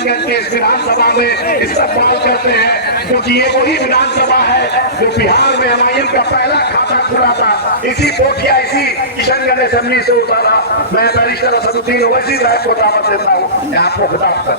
करके इस विधानसभा में इस्तेमाल करते हैं, क्योंकि ये वही विधानसभा है जो बिहार में एमआईएम का पहला खाता खुला था। इसी पोठिया, इसी किशनगंज असेंबली से उठा था। मैं बैरिस्टर असदुद्दीन ओवैसी साहब को दावत देता हूँ, आपको खिताब कर।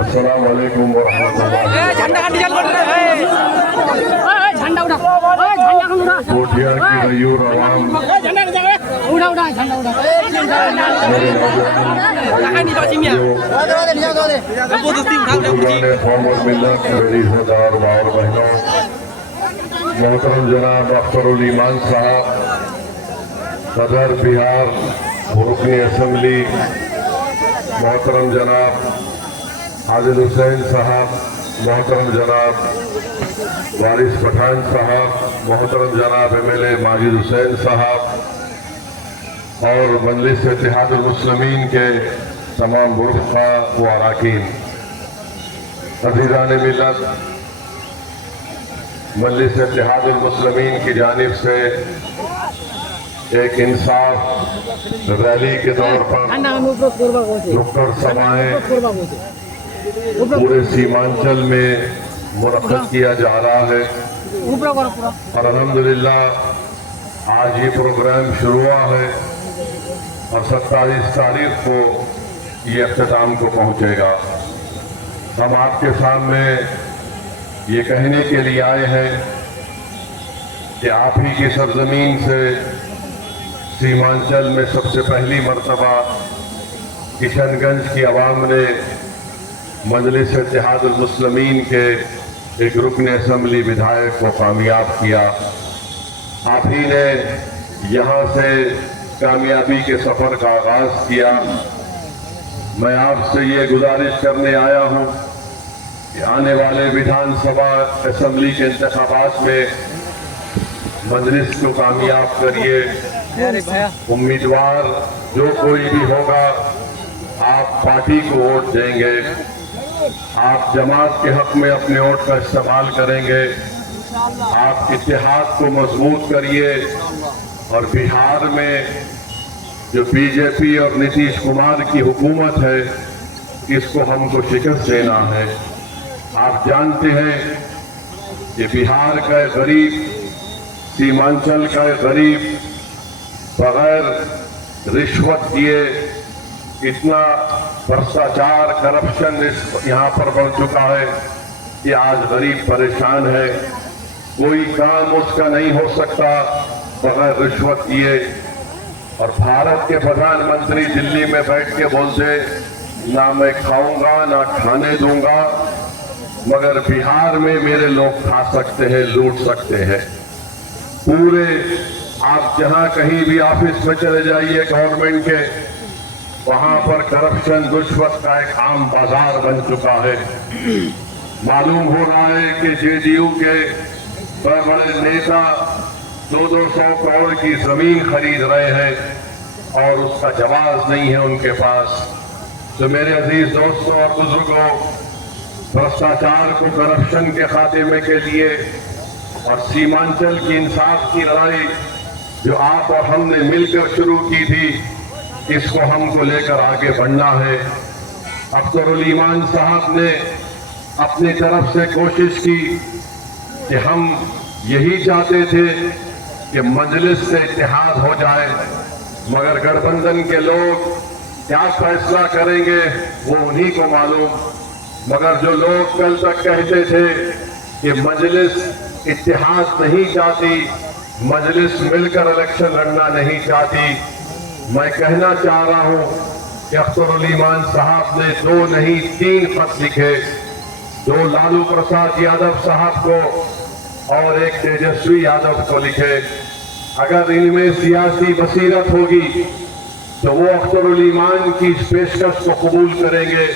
अस्सलाम वालेकुम वरहमतुल्लाह। पोठिया की मयूर आवाम, मोहतरम जनाब अख्तरुल ईमान साहब, सदर बिहार रुकनी असेंबली, मोहतरम जनाब आदिल हुसैन साहब, मोहतरम जनाब वारिस पठान साहब, मोहतरम जनाब एमएलए माजिद हुसैन साहब और मजलिस इत्तेहादुल मुस्लिमीन के तमाम बुर्फा व अराकीन, अज़ीज़ान मिल्लत, मजलिस इत्तेहादुल मुस्लिमीन की जानिब से एक इंसाफ रैली के तौर पर नुक्कड़ सभाएं पूरे सीमांचल में मुनक्किद किया जा रहा है और अल्हम्दुलिल्लाह आज ये प्रोग्राम शुरू हुआ है और 27 तारीख को ये अख्ताम को पहुंचेगा। हम आपके सामने ये कहने के लिए आए हैं कि आप ही की सरजमीन से सीमांचल में सबसे पहली मर्तबा किशनगंज की आवाम ने मजलिस इत्तेहादुल मुस्लिमीन के एक रुकन असेंबली विधायक को कामयाब किया। आप ही ने यहाँ से कामयाबी के सफ़र का आगाज़ किया। मैं आपसे ये गुजारिश करने आया हूँ कि आने वाले विधानसभा असेंबली के इंतखाबात में मजलिस को कामयाब करिए। उम्मीदवार जो कोई भी होगा, आप पार्टी को वोट देंगे, आप जमात के हक में अपने वोट का इस्तेमाल करेंगे, आप इत्तेहाद को मजबूत करिए और बिहार में जो बीजेपी और नीतीश कुमार की हुकूमत है, इसको हमको शिकस्त देना है। आप जानते हैं कि बिहार का गरीब, सीमांचल का गरीब बगैर रिश्वत दिए इतना भ्रष्टाचार, करप्शन यहाँ पर बढ़ चुका है कि आज गरीब परेशान है। कोई काम उसका नहीं हो सकता बगैर रिश्वत दिए। और भारत के प्रधानमंत्री दिल्ली में बैठ के बोलते, ना मैं खाऊंगा ना खाने दूंगा, मगर बिहार में मेरे लोग खा सकते हैं, लूट सकते हैं। पूरे आप जहां कहीं भी ऑफिस में चले जाइए गवर्नमेंट के, वहां पर करप्शन, रिश्वत का एक आम बाजार बन चुका है। मालूम हो रहा है कि जेडीयू के बड़े बड़े नेता 200 करोड़ की जमीन खरीद रहे हैं और उसका जवाब नहीं है उनके पास। तो मेरे अजीज दोस्तों और बुजुर्गों, भ्रष्टाचार को करप्शन के खात्मे के लिए और सीमांचल की इंसाफ की लड़ाई जो आप और हमने मिलकर शुरू की थी, इसको हमको लेकर आगे बढ़ना है। अख्तरुल ईमान साहब ने अपनी तरफ से कोशिश की कि हम यही चाहते थे कि मजलिस से इत्तेहाद हो जाए, मगर गठबंधन के लोग क्या फैसला करेंगे वो उन्हीं को मालूम। मगर जो लोग कल तक कहते थे कि मजलिस इत्तेहाद नहीं चाहती, मजलिस मिलकर इलेक्शन लड़ना नहीं चाहती, मैं कहना चाह रहा हूं कि अख्तरुल ईमान साहब ने 2 नहीं 3 खत लिखे, 2 लालू प्रसाद यादव साहब को और एक तेजस्वी यादव को लिखे। अगर इनमें सियासी बसीरत होगी तो वो अख्तरुल ईमान की इस पेशकश को कबूल करेंगे।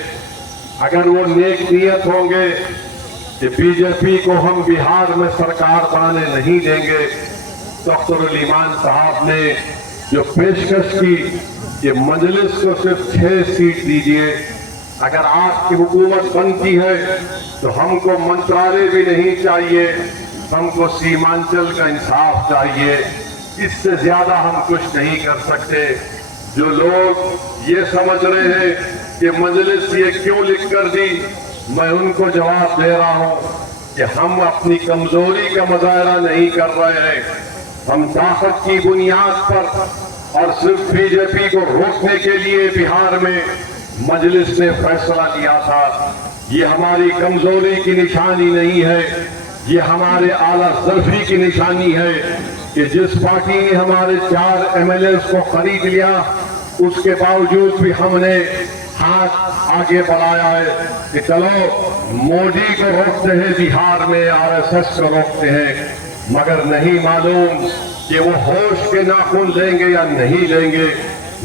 अगर वो नेक नियत होंगे कि बीजेपी को हम बिहार में सरकार बनाने नहीं देंगे, तो अख्तरुल ईमान साहब ने जो पेशकश की कि मजलिस को सिर्फ 6 सीट दीजिए, अगर आपकी हुकूमत बनती है तो हमको मंत्रालय भी नहीं चाहिए, हमको सीमांचल का इंसाफ चाहिए। इससे ज्यादा हम कुछ नहीं कर सकते। जो लोग ये समझ रहे हैं कि मजलिस ये क्यों लिख कर दी, मैं उनको जवाब दे रहा हूं कि हम अपनी कमजोरी का मुजाहरा नहीं कर रहे हैं। हम ताकत की बुनियाद पर और सिर्फ बीजेपी को रोकने के लिए बिहार में मजलिस ने फैसला लिया था। ये हमारी कमजोरी की निशानी नहीं है, ये हमारे आला ज़र्फी की निशानी है कि जिस पार्टी ने हमारे 4 MLA को खरीद लिया, उसके बावजूद भी हमने हाथ आगे बढ़ाया है कि चलो मोदी को रोकते हैं बिहार में, RSS को रोकते हैं, मगर नहीं मालूम कि वो होश के नाखून लेंगे या नहीं लेंगे।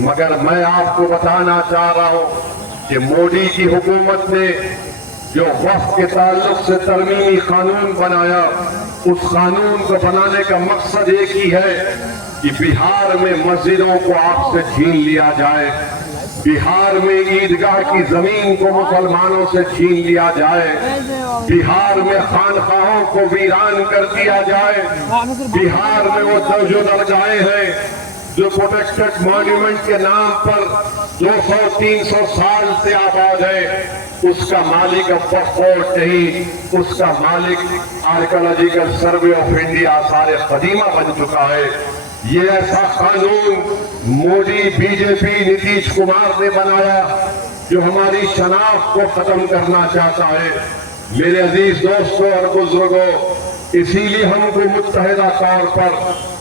मगर मैं आपको बताना चाह रहा हूं कि मोदी की हुकूमत ने जो वक्फ के ताल्लुक से तरमीमी कानून बनाया, उस कानून को बनाने का मकसद एक ही है कि बिहार में मस्जिदों को आपसे छीन लिया जाए, बिहार में ईदगाह की जमीन को मुसलमानों से छीन लिया जाए, बिहार में खानखाहों को वीरान कर दिया जाए, बिहार में वो जो दरगाहें हैं जो प्रोटेक्टेड मॉन्यूमेंट के नाम पर 200-300 साल से आबाद है, उसका मालिक अब वक्फ नहीं, उसका मालिक आर्कियोलॉजिकल सर्वे ऑफ इंडिया सारे कदीमा बन चुका है। ये ऐसा कानून मोदी, बीजेपी, नीतीश कुमार ने बनाया जो हमारी शनाख्त को खत्म करना चाहता है। मेरे अजीज दोस्तों और बुजुर्गों, इसीलिए हमको मुत्तहिदा तौर पर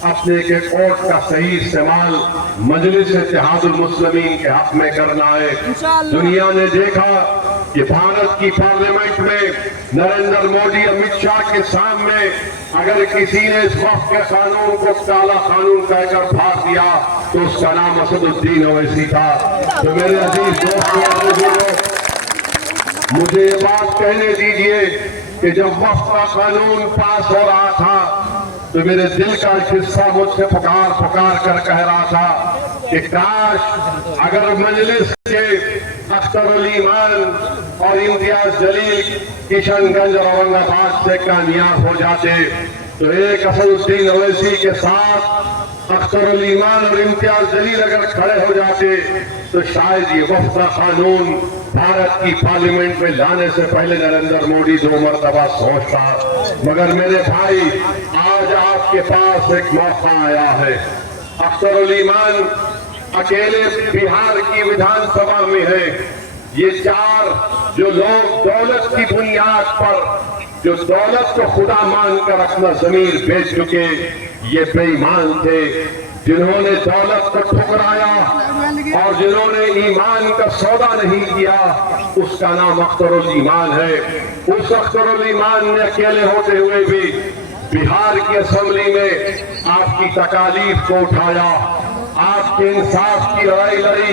अपने के कोर्ट का सही इस्तेमाल मजलिस इत्तेहादुल मुस्लिमीन के हक में करना है। दुनिया ने देखा कि भारत की पार्लियामेंट में नरेंद्र मोदी, अमित शाह के सामने अगर किसी ने इस वक्त के कानून को काला कानून कहकर भाग दिया तो उसका नाम असदुद्दीन ओवैसी था। तो मेरे अजीज दोस्तों, मुझे ये बात कहने दीजिए कि जब वक्फ का कानून पास हो रहा था तो मेरे दिल का हिस्सा मुझसे पुकार पुकार कर कह रहा था कि काश अगर मजलिस के अख्तरुल ईमान और इम्तियाज जलील किशनगंज और औरंगाबाद से कामयाब हो जाते तो एक असदुद्दीन ओवैसी के साथ अख्तरुल ईमान और इम्तियाज जलील अगर खड़े हो जाते तो शायद ये वक्फ का कानून भारत की पार्लियामेंट में लाने से पहले नरेंद्र मोदी 2 मरतबा सोचता। मगर मेरे भाई, आज आपके पास एक मौका आया है। अख्तरुल ईमान अकेले बिहार की विधानसभा में है। ये 4 जो लोग दौलत की बुनियाद पर, जो दौलत को खुदा मानकर अपना जमीर बेच चुके, ये बेईमान थे जिन्होंने दौलत को ठुकराया और जिन्होंने ईमान का सौदा नहीं किया। उसका नाम अख्तरुल ईमान है। उस अख्तरुल ईमान ने अकेले होते हुए भी बिहार की असेंबली में आपकी तकालीफ को उठाया, आपके इंसाफ की लड़ाई लड़ी,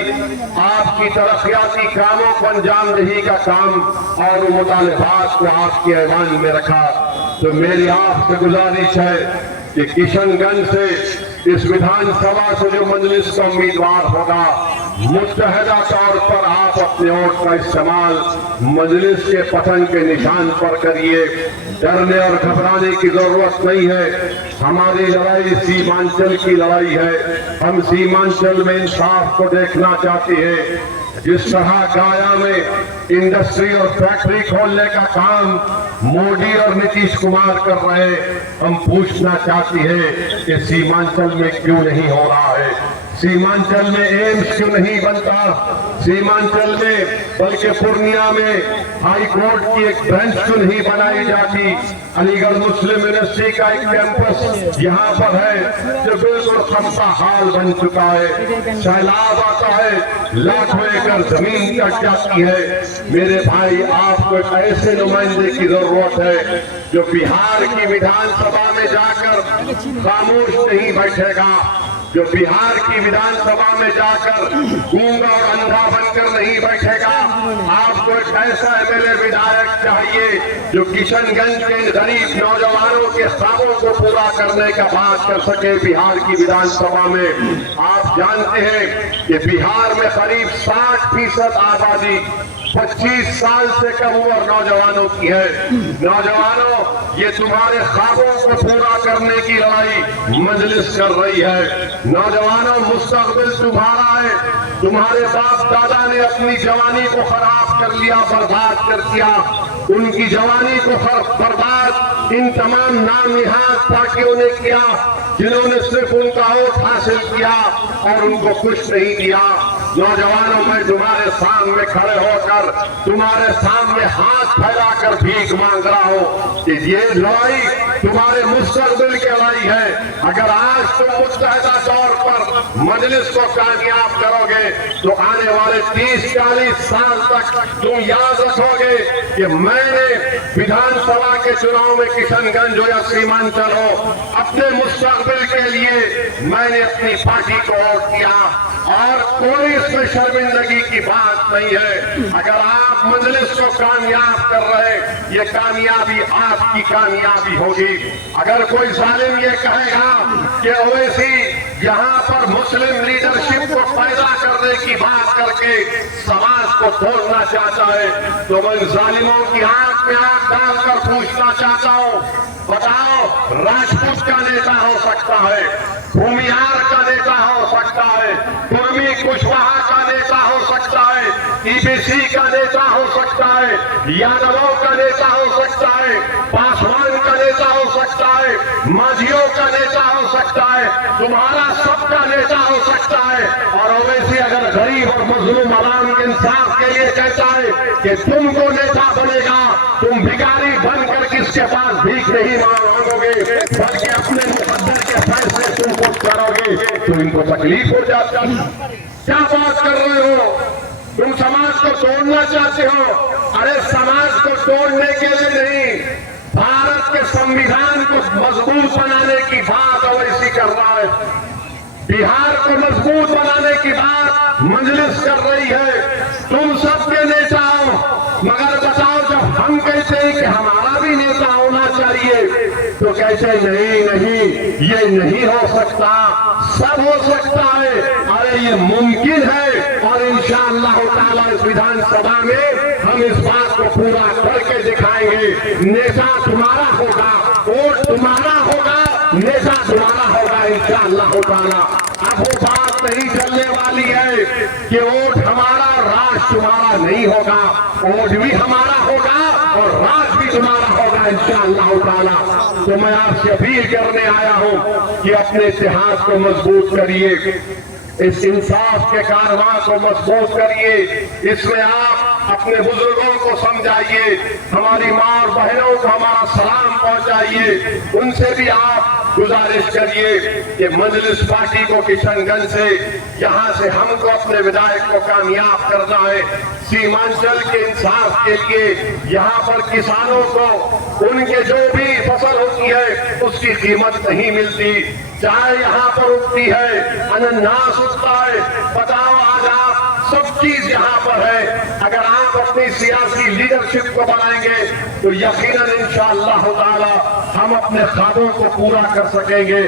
आपकी तरक्याती कामों को अंजाम दही का काम और मुतालिबात को आपके ऐवान में रखा। तो मेरी आपसे गुजारिश है कि किशनगंज से इस विधानसभा से जो मजलिस का उम्मीदवार होगा, मुत्तहिदा तौर पर आप अपने वोट का इस्तेमाल मजलिस के पतन के निशान पर करिए। डरने और घबराने की जरूरत नहीं है। हमारी लड़ाई सीमांचल की लड़ाई है। हम सीमांचल में इंसाफ को देखना चाहते हैं। जिस तरह गाया में इंडस्ट्री और फैक्ट्री खोलने का काम मोदी और नीतीश कुमार कर रहे हैं, हम पूछना चाहते हैं कि सीमांचल में क्यों नहीं हो रहा है? सीमांचल में एम्स क्यों नहीं बनता? सीमांचल में बल्कि पूर्णिया में हाई कोर्ट की एक बेंच क्यों नहीं बनाई जाती? अलीगढ़ मुस्लिम यूनिवर्सिटी का एक कैंपस यहाँ पर है जो बिल्कुल खस्ता हाल बन चुका है। सैलाब आता है, लाखों एकड़ जमीन कट जाती है। मेरे भाई, आपको एक ऐसे नुमाइंदे की जरूरत है जो बिहार की विधानसभा में जाकर खामोश नहीं बैठेगा, जो बिहार की विधानसभा में जाकर गूंगा और अंधा बनकर नहीं बैठेगा। आपको एक ऐसा MLA विधायक चाहिए जो किशनगंज के गरीब नौजवानों के ख्वाबों को पूरा करने का बात कर सके बिहार की विधानसभा में। आप जानते हैं कि बिहार में करीब 60% आबादी 25 साल से कम उम्र नौजवानों की है। नौजवानों, ये तुम्हारे ख्वाबों को पूरा करने की लड़ाई मजलिस कर रही है। नौजवानों, मुस्तकबिल तुम्हारा है। तुम्हारे बाप दादा ने अपनी जवानी को खराब कर लिया, बर्बाद कर दिया। उनकी जवानी को बर्बाद इन तमाम नामनिहाद पार्टियों ने किया, जिन्होंने सिर्फ उनका वोट हासिल किया और उनको कुछ नहीं दिया। नौजवानों, मैं तुम्हारे सामने खड़े होकर तुम्हारे सामने हाथ फैलाकर भीख मांग रहा हूं कि ये लड़ाई तुम्हारे मुस्तकबिल की लड़ाई है। अगर आज तुम मुत्तहदा तौर पर मजलिस को कामयाब करोगे तो आने वाले 30-40 साल तक तुम याद रखोगे कि मैंने विधानसभा के चुनाव में किशनगंज हो या सीमांचल हो, अपने मुस्तकबिल के लिए मैंने अपनी पार्टी को वोट दिया और कोई इसमें शर्मिंदगी की बात नहीं है। अगर आप मजलिस को कामयाब कर रहे, ये कामयाबी आपकी कामयाबी होगी। अगर कोई जालिम ये कहेगा कि ओवैसी यहाँ पर मुस्लिम लीडरशिप को पैदा करने की बात करके समाज को तोड़ना चाहता है, तो मैं जालिमों की आंख में आंख डालकर पूछना चाहता हूँ, बताओ, राजपूत का नेता हो सकता है, भूमिहार का नेता हो सकता है, कुर्मी कुशवाहा का नेता हो सकता है, ईबीसी का नेता हो सकता है, यादवों का नेता हो सकता है, पासवान का नेता हो सकता है, माझियों का नेता हो सकता है, तुम्हारा सबका नेता हो सकता है। और ओवैसी अगर गरीब और मजलूम आवाम के इंसाफ के लिए कहता है कि तुमको नेता बनेगा, तुम भिखारी बनकर किसके पास भीख नहीं मांगोगे बल्कि अपने मुकद्दर के फैसले तुम खुद करोगे, तो इनको तकलीफ हो जाती है। क्या बात कर रहे हो? तुम समाज को तोड़ना चाहते हो? अरे समाज को तोड़ने के लिए नहीं, भारत के संविधान को मजबूत बनाने की बात ओवैसी कर रहा है। बिहार को मजबूत बनाने की बात मजलिस कर रही है। तुम सबके नेता हो, मगर बताओ, जब हम कहते हैं कि हमारा भी नेता होना चाहिए तो कहते नहीं, ये नहीं हो सकता, सब हो सकता है। अरे ये मुमकिन है और इंशाअल्लाह ताला इस विधानसभा में हम इस बात को पूरा करके दिखाएंगे। नेता तुम्हारा होगा, वोट तुम्हारा होगा, नेता तुम्हारा होगा इंशाअल्लाह ताला। अब वो बात नहीं चलने वाली है कि वोट हमारा राज तुम्हारा नहीं होगा, वोट भी हमारा होगा और राज भी तुम्हारा होगा इंशाअल्लाह ताला। तो मैं आपसे अपील करने आया हूं कि अपने इतिहास को मजबूत करिए, इस इंसाफ के कारवां को मजबूत करिए, इसमें आप अपने बुजुर्गों को समझाइए, हमारी माँ और बहनों को हमारा सलाम पहुंचाइए, उनसे भी आप गुजारिश करिए कि मजलिस पार्टी को किशनगंज से, यहाँ से हमको अपने विधायक को कामयाब करना है। सीमांचल के इंसाफ के लिए यहाँ पर किसानों को उनके जो भी फसल होती है उसकी कीमत नहीं मिलती, चाहे यहाँ पर उगती है, अनानास उगता है, बताओ आज आप सब चीज यहाँ पर है। अगर आप अपनी सियासी लीडरशिप को बनाएंगे तो यकीनन इंशाअल्लाह ताला हम अपने ख्वाबों को पूरा कर सकेंगे।